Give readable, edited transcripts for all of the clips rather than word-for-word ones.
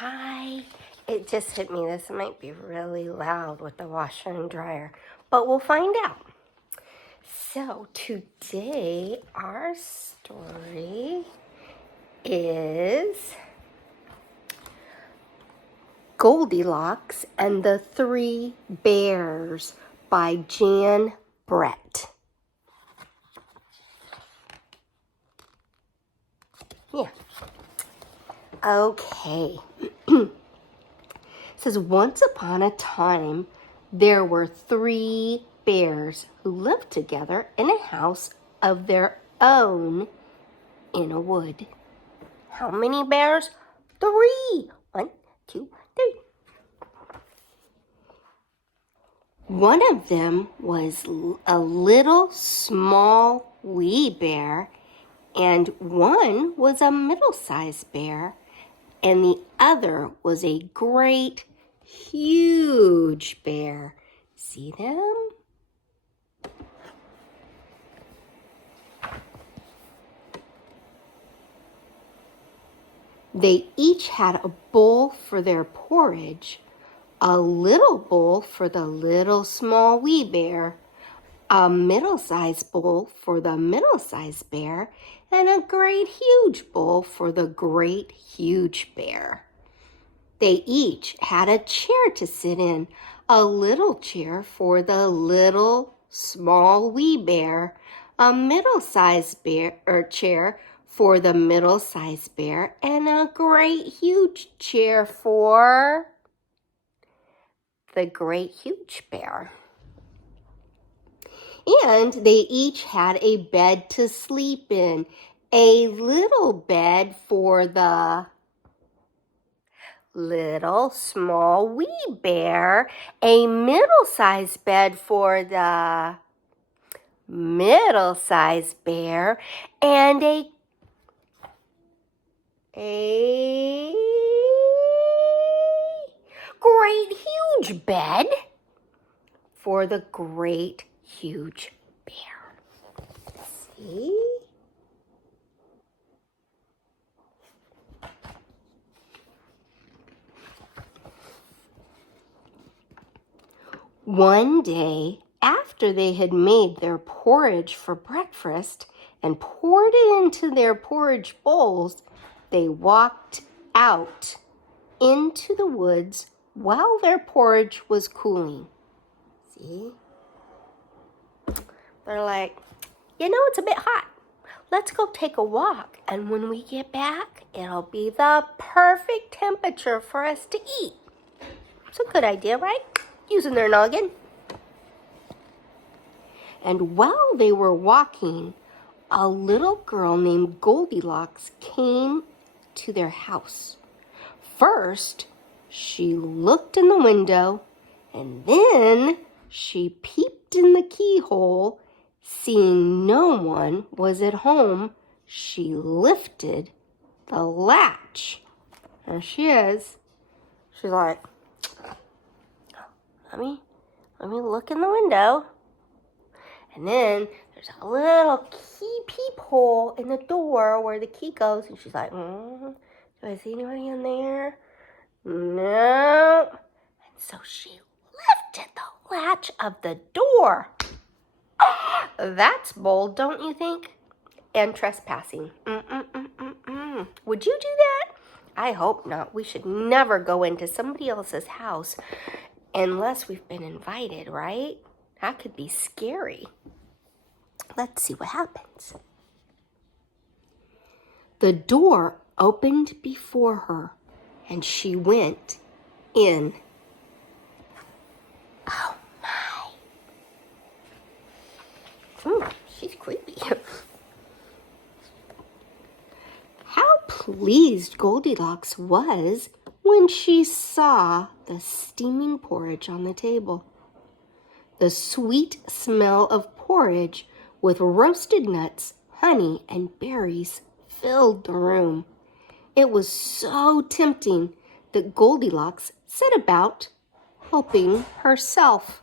Hi. It just hit me. This might be really loud with the washer and dryer, but we'll find out. So today our story is Goldilocks and the Three Bears by Jan Brett. Yeah. Okay. It says, once upon a time, there were 3 bears who lived together in a house of their own in a wood. How many bears? 3. 1, 2, 3. One of them was a little small wee bear, and one was a middle-sized bear, and the other was a great, huge bear. See them? They each had a bowl for their porridge, a little bowl for the little small wee bear, a middle-sized bowl for the middle-sized bear, and a great huge bowl for the great huge bear. They each had a chair to sit in, a little chair for the little small wee bear, a middle-sized chair for the middle-sized bear, and a great huge chair for the great huge bear. And they each had a bed to sleep in, a little bed for the little small wee bear, a middle-sized bed for the middle-sized bear, and a great huge bed for the great huge bear. See? One day, after they had made their porridge for breakfast and poured it into their porridge bowls, they walked out into the woods while their porridge was cooling. See? They're like, it's a bit hot. Let's go take a walk, and when we get back, it'll be the perfect temperature for us to eat. It's a good idea, right? Using their noggin. And while they were walking, a little girl named Goldilocks came to their house. First, she looked in the window, and then she peeped in the keyhole. Seeing no one was at home, she lifted the latch. There she is. She's like, let me look in the window. And then there's a little key peephole in the door where the key goes. And she's like, do I see anybody in there? No. And so she lifted the latch of the door. That's bold, don't you think? And trespassing. Would you do that? I hope not. We should never go into somebody else's house unless we've been invited, right? That could be scary. Let's see what happens. The door opened before her, and she went in. Oh, my. She's creepy. How pleased Goldilocks was when she saw the steaming porridge on the table. The sweet smell of porridge with roasted nuts, honey, and berries filled the room. It was so tempting that Goldilocks set about helping herself.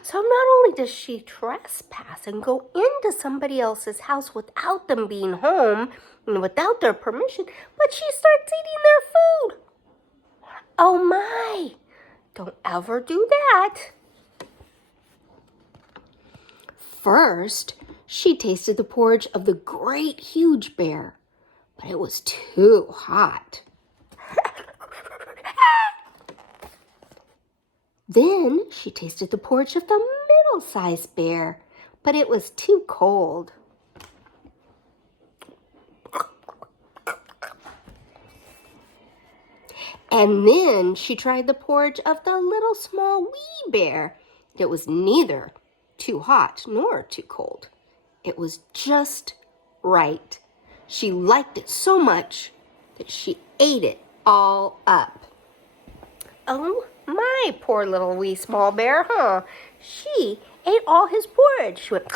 So not only does she trespass and go into somebody else's house without them being home, without their permission, but she starts eating their food. Oh my! Don't ever do that. First, she tasted the porridge of the great huge bear, but it was too hot. Then she tasted the porridge of the middle-sized bear, but it was too cold. And then she tried the porridge of the little small wee bear. It was neither too hot nor too cold. It was just right. She liked it so much that she ate it all up. Oh, my poor little wee small bear, huh? She ate all his porridge. She went,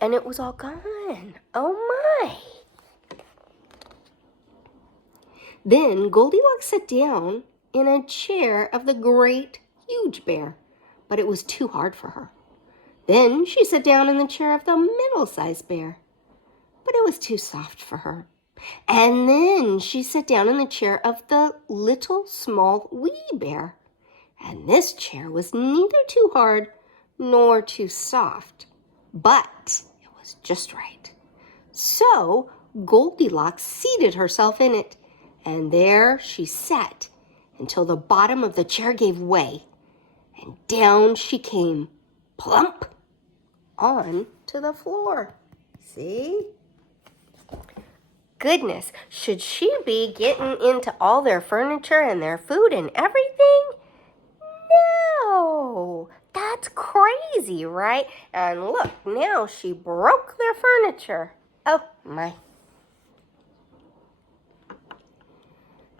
and it was all gone. Oh, my. Then Goldilocks sat down in a chair of the great huge bear, but it was too hard for her. Then she sat down in the chair of the middle-sized bear, but it was too soft for her. And then she sat down in the chair of the little small wee bear, and this chair was neither too hard nor too soft, but it was just right. So Goldilocks seated herself in it, and there she sat until the bottom of the chair gave way, and down she came, plump, on to the floor. See? Goodness, should she be getting into all their furniture and their food and everything? No, that's crazy, right? And look, now she broke their furniture. Oh, my.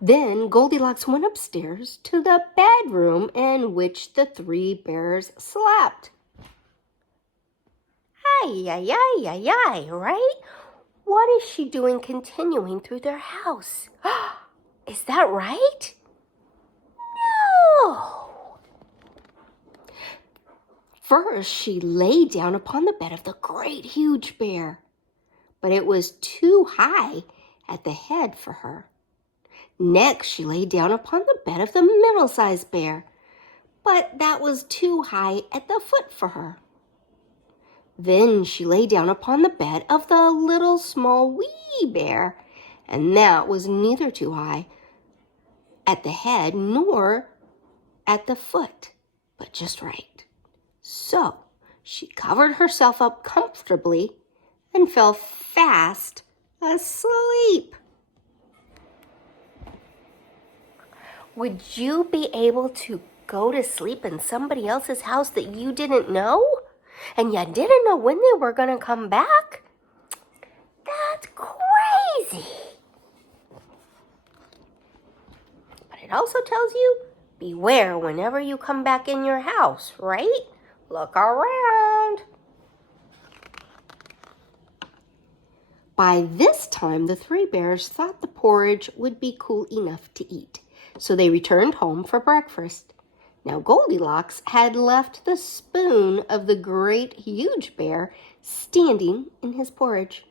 Then Goldilocks went upstairs to the bedroom in which the three bears slept. Ay, ay, ay, ay, ay, right? What is she doing continuing through their house? Is that right? No. First, she lay down upon the bed of the great huge bear, but it was too high at the head for her. Next, she lay down upon the bed of the middle-sized bear, but that was too high at the foot for her. Then she lay down upon the bed of the little small wee bear, and that was neither too high at the head nor at the foot, but just right. So she covered herself up comfortably and fell fast asleep. Would you be able to go to sleep in somebody else's house that you didn't know? And you didn't know when they were going to come back? That's crazy. But it also tells you, beware whenever you come back in your house, right? Look around. By this time, the three bears thought the porridge would be cool enough to eat, so they returned home for breakfast. Now Goldilocks had left the spoon of the great huge bear standing in his porridge.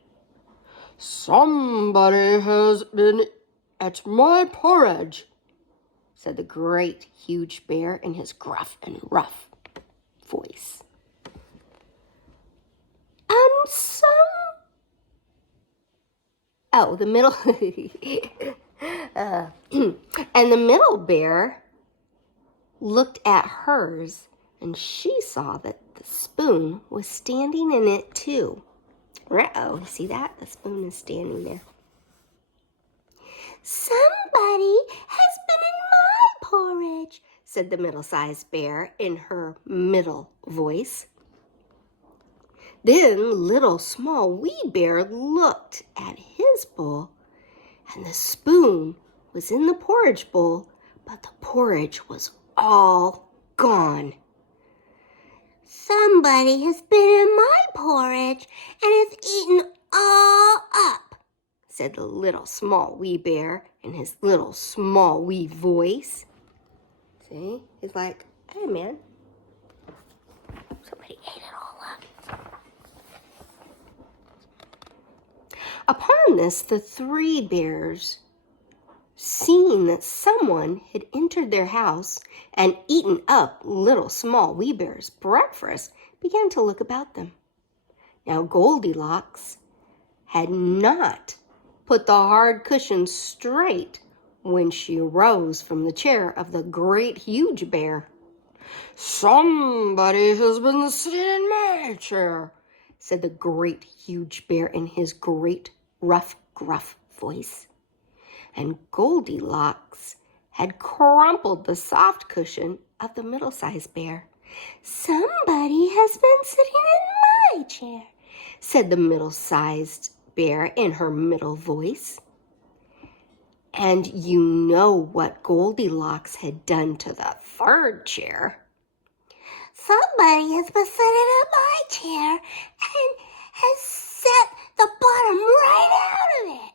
"Somebody has been at my porridge," said the great huge bear in his gruff and rough voice. The middle and the middle bear looked at hers, and she saw that the spoon was standing in it too. Uh-oh, see that? The spoon is standing there. "Somebody has been in my porridge," said the middle-sized bear in her middle voice. Then little small wee bear looked at his bowl, and the spoon was in the porridge bowl, but the porridge was all gone. "Somebody has been in my porridge and has eaten all up," said the little small wee bear in his little small wee voice. See? He's like, "Hey, man, somebody ate it all up." Upon this, the three bears, seeing that someone had entered their house and eaten up little small wee bear's breakfast, began to look about them. Now Goldilocks had not put the hard cushion straight when she rose from the chair of the great huge bear. "Somebody has been sitting in my chair," said the great huge bear in his great rough, gruff voice. And Goldilocks had crumpled the soft cushion of the middle-sized bear. "Somebody has been sitting in my chair," said the middle-sized bear in her middle voice. And you know what Goldilocks had done to the third chair. "Somebody has been sitting in my chair and has set the bottom right out of it,"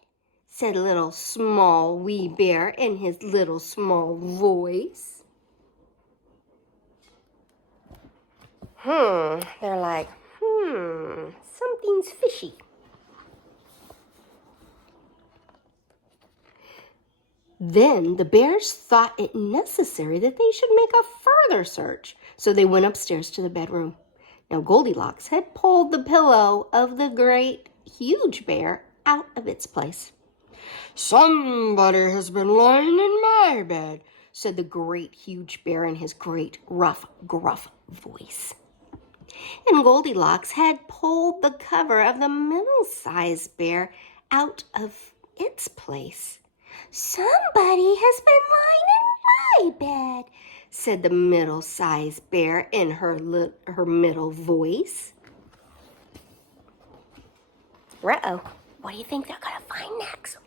said little small wee bear in his little small voice. They're like, something's fishy. Then the bears thought it necessary that they should make a further search, so they went upstairs to the bedroom. Now Goldilocks had pulled the pillow of the great huge bear out of its place. "Somebody has been lying in my bed," said the great huge bear in his great rough, gruff voice. And Goldilocks had pulled the cover of the middle-sized bear out of its place. "Somebody has been lying in my bed," said the middle-sized bear in her middle voice. Uh-oh, what do you think they're going to find next?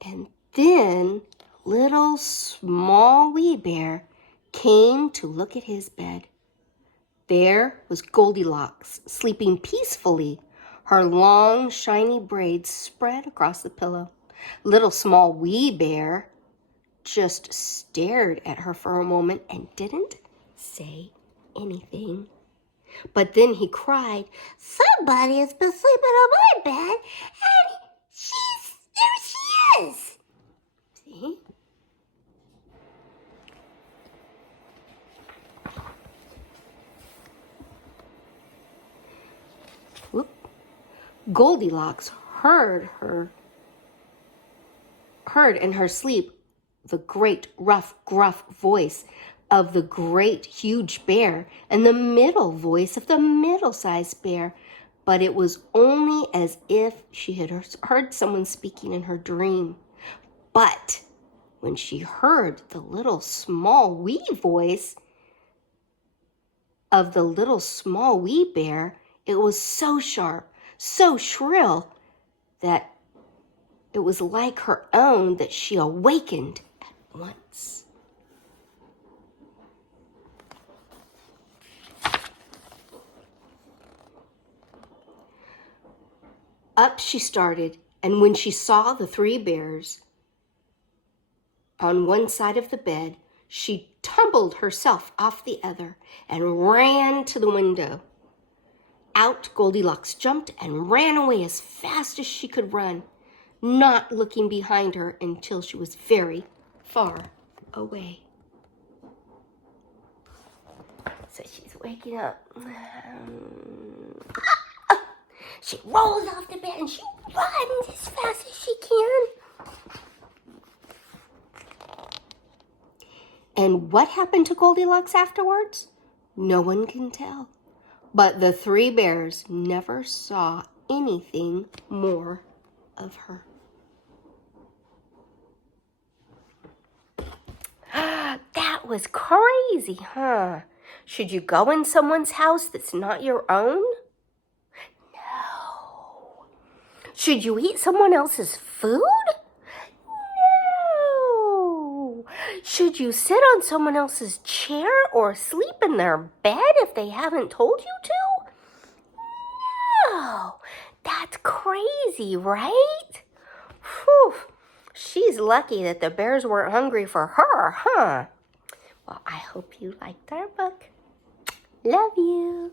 And then little small wee bear came to look at his bed. There was Goldilocks sleeping peacefully, her long, shiny braids spread across the pillow. Little small wee bear just stared at her for a moment and didn't say anything. But then he cried, "Somebody has been sleeping on my bed, and there she is." See? Whoop. Goldilocks heard in her sleep the great rough, gruff voice of the great huge bear and the middle voice of the middle-sized bear, but it was only as if she had heard someone speaking in her dream. But when she heard the little small wee voice of the little small wee bear, it was so sharp, so shrill, that it was like her own, that she awakened at once. Up she started, and when she saw the three bears on one side of the bed, she tumbled herself off the other and ran to the window. Out Goldilocks jumped and ran away as fast as she could run, not looking behind her until she was very far away. So she's waking up. She rolls off the bed and she runs as fast as she can. And what happened to Goldilocks afterwards? No one can tell. But the three bears never saw anything more of her. That was crazy, huh? Should you go in someone's house that's not your own? No. Should you eat someone else's food? No. Should you sit on someone else's chair or sleep in their bed if they haven't told you to? No. That's crazy, right? Whew. She's lucky that the bears weren't hungry for her, huh? Well, I hope you liked our book. Love you.